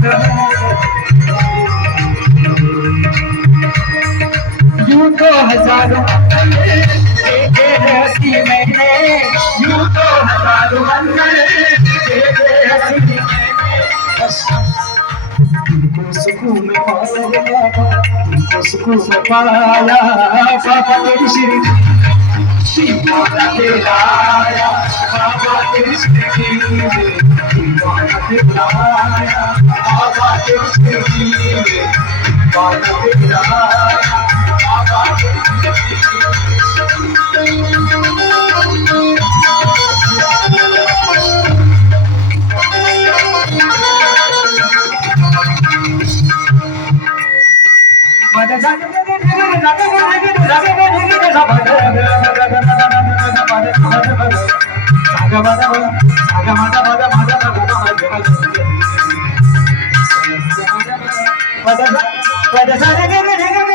यूं तो हजारों देखे हंसी मैंने, यूं तो हजारों मंजर देखे हंसी मैंने। तुमको सुकून पाया बाबा, तुमको सुकून पाया बाबा, तेरी श्री दीवाना तेरा आया बाबा, तेरी श्री दीवाना तेरा आया बाबा, तेरी श्री दीवाना तेरा आया बाबा, तेरी Pada